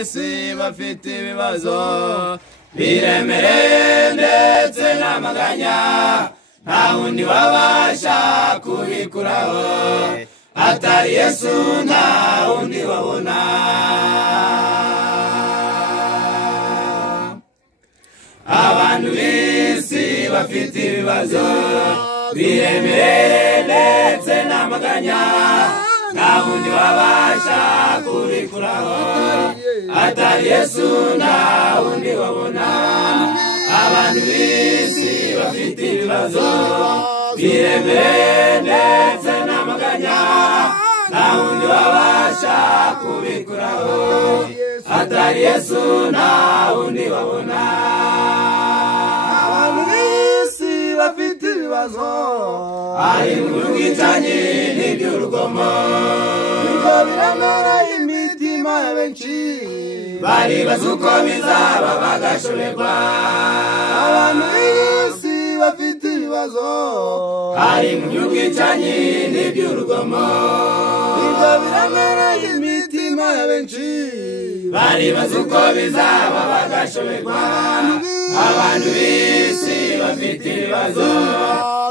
bisi bafite ibibazo biremereye ndetse n'amaganya nta wundi wabasha kubikuraho atari Yesu nta wundi wabona abantu bisi bafite ibibazo biremereye ndetse n'amaganya nta wundi wabasha kubikuraho atari Yesu nta wundi wabona abantu bisi bafite ibibazo biremereye ndetse n'amaganya nta wundi wabasha kubikuraho atari Yesu nta wundi wabona abantu bisi bafite ibibazo ari mu bwicanyi n'iby'urugomo nibwo biremereye imitima ya benshi baribaza uko bizaba bagashoberwa abantu bisi bafite ibibazo ari mu bwicanyi n'iby'urugomo nibwo biremereye imitima ya benshi baribaza uko bizaba bagashoberwa abantu bisi bafite ibibazo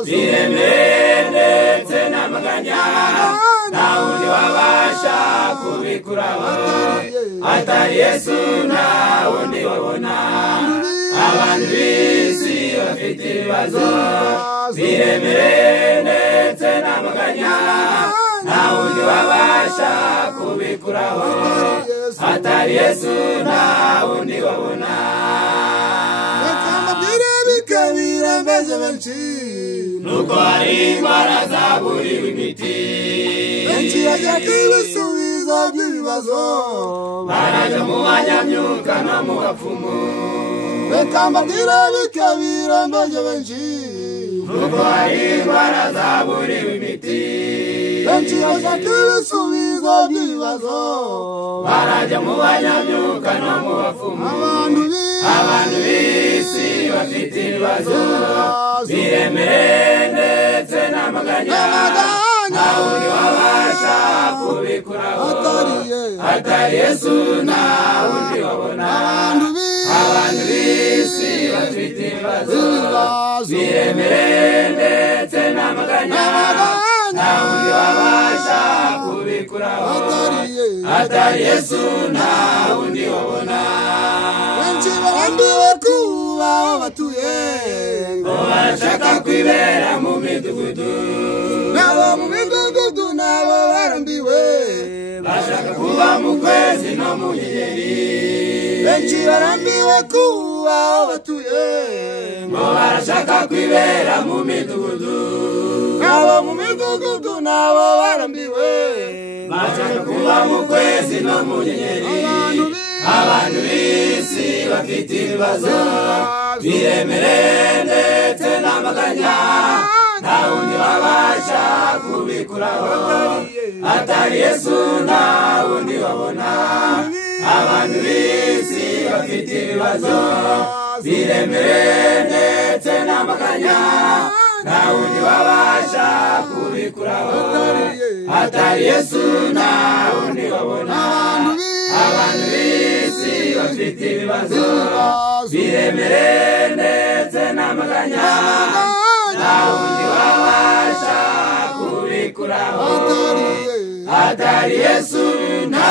biremereye ndetse n'amaganya nta wundi wabasha kubikuraho atari Yesu nta wundi wabona abantu bisi bafite ibibazo biremereye ndetse n'amaganya nta wundi wabasha kubikuraho atari Yesu nta wundi wabona birembeje benshi nuko hari indwara zaburiwe imiti benshi bashaka ibisubizo by'ibibazo baraja mu banyamyuka no mu bapfumu reka mbabwire birembeje benshi nuko hari indwara zaburiwe imiti benshi bashaka ibisubizo by'ibibazo baraja mu banyamyuka no mu bapfumu abantu bisi bafite ibibazo biremereye ndetse n'amaganya nta wundi wabasha kubikuraho atari Yesu nta wundi wabona abantu bisi bafite ibibazo biremereye ndetse n'amaganya nta wundi wabasha kubikuraho atari Yesu nta wundi wabona barambiwe kuba batuye ngo barashaka kwibera mu midugudu nabo mu midugudu nabo barambiwe bashaka kuba mu kwezi no mu nyenyeri benshi barambiwe kuba batuye ngo barashaka kwibera mu midugudu nabo mu midugudu nabo barambiwe bashaka kuba mu kwezi no mu nyenyeri abantu bisi bafite ibibazo biremereye ndetse n'amaganya nta wundi wabasha kubikuraho atari Yesu nta wundi wabona abantu bisi bafite ibibazo biremereye ndetse n'amaganya nta wundi wabasha kubikuraho atari Yesu nta wundi wabona abantu bisi bafite ibibazo biremereye ndetse n'amaganya nta wundi wabasha kubikuraho atari Yesu nta